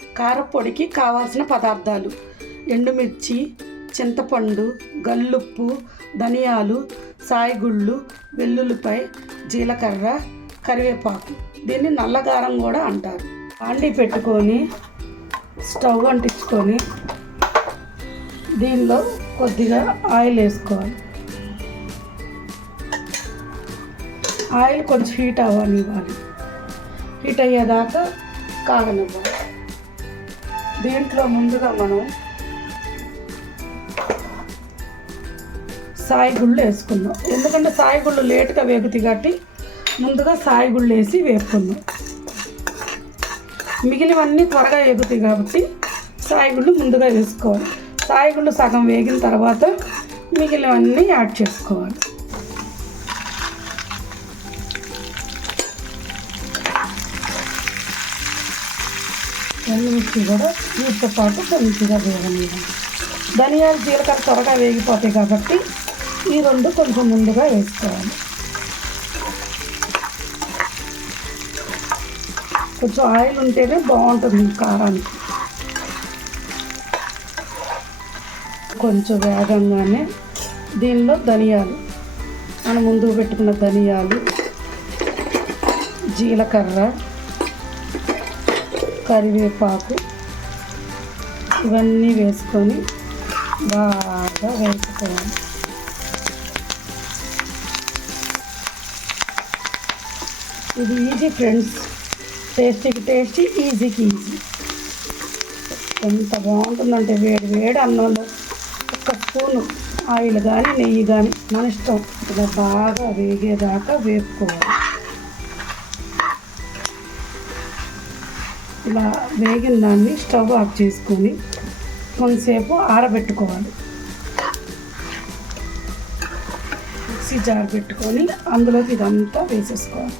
కారపొడికి కావాల్సిన పదార్థాలు: ఎండుమిర్చి, చింతపండు, గల్లుప్పు, ధనియాలు, సాయిగుళ్ళు, వెల్లుల్లిపాయ, జీలకర్ర, కరివేపాకు. దీన్ని నల్లగారం కూడా అంటారు. బాండీ పెట్టుకొని స్టవ్ అంటించుకొని దీనిలో కొద్దిగా ఆయిల్ వేసుకోవాలి. ఆయిల్ కొంచెం హీట్ అవ్వనివ్వాలి. హీట్ అయ్యేదాకా కాగనివ్వాలి. దీంట్లో ముందుగా మనం సాయిగుళ్ళు వేసుకుందాం. ఎందుకంటే సాయిగుళ్ళు లేట్గా వేగుతాయి కాబట్టి ముందుగా సాయిగుళ్ళు వేసి వేపుకుందాం. మిగిలినవన్నీ త్వరగా వేగుతాయి కాబట్టి సాయిగుళ్ళు ముందుగా వేసుకోవాలి. సాయిగుళ్ళు సగం వేగిన తర్వాత మిగిలినవన్నీ యాడ్ చేసుకోవాలి. ఎండుమిర్చి కూడా వీటితో పాటు మంచిగా వేగనివ్వాలి. ధనియాలు, జీలకర్ర త్వరగా వేగిపోతాయి కాబట్టి ఈ రెండు కొంచెం ముందుగా వేసుకోవాలి. కొంచెం ఆయిల్ ఉంటేనే బాగుంటుంది కారానికి. కొంచెం వేగంగానే దీనిలో ధనియాలు, మనం ముందుకు పెట్టుకున్న ధనియాలు, జీలకర్ర, కరివేపాకు ఇవన్నీ వేసుకొని బాగా వేసుకోవాలి. ఇది ఈజీ ఫ్రెండ్స్, టేస్టీకి టేస్టీ, ఈజీకి ఈజీ. ఎంత బాగుంటుందంటే వేడి వేడి అన్నంలో ఒక స్పూను ఆయిల్ కానీ నెయ్యి కానీ మన ఇష్టం ఇలా బాగా వేగేదాకా వేపుకోవాలి. ఇలా వేగిన దాన్ని స్టవ్ ఆఫ్ చేసుకొని కొంతసేపు ఆరబెట్టుకోవాలి. మిక్సీ జార్ పెట్టుకొని అందులోకి ఇదంతా వేసేసుకోవాలి.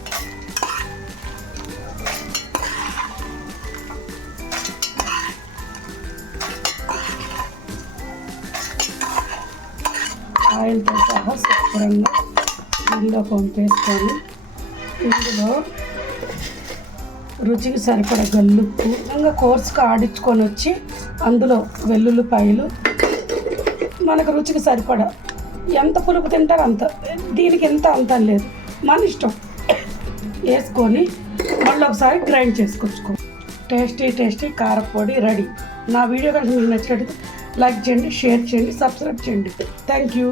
ఆయిల్తో సహా శుభ్రంగా ఇందులో పంపేసుకొని ఇందులో రుచికి సరిపడ గల్లుప్పు ఇంకా కోర్సుగా ఆడించుకొని వచ్చి అందులో వెల్లుల్లిపాయలు మనకు రుచికి సరిపడ ఎంత పులుపు తింటారో అంత, దీనికి ఎంత అంత లేదు మన ఇష్టం వేసుకొని మళ్ళీ ఒకసారి గ్రైండ్ చేసుకొచ్చుకో. టేస్టీ టేస్టీ కారపొడి రెడీ. నా వీడియో కనుక మీకు నచ్చినట్లయితే లైక్ చేయండి, షేర్ చేయండి, సబ్స్క్రైబ్ చేయండి. Thank you.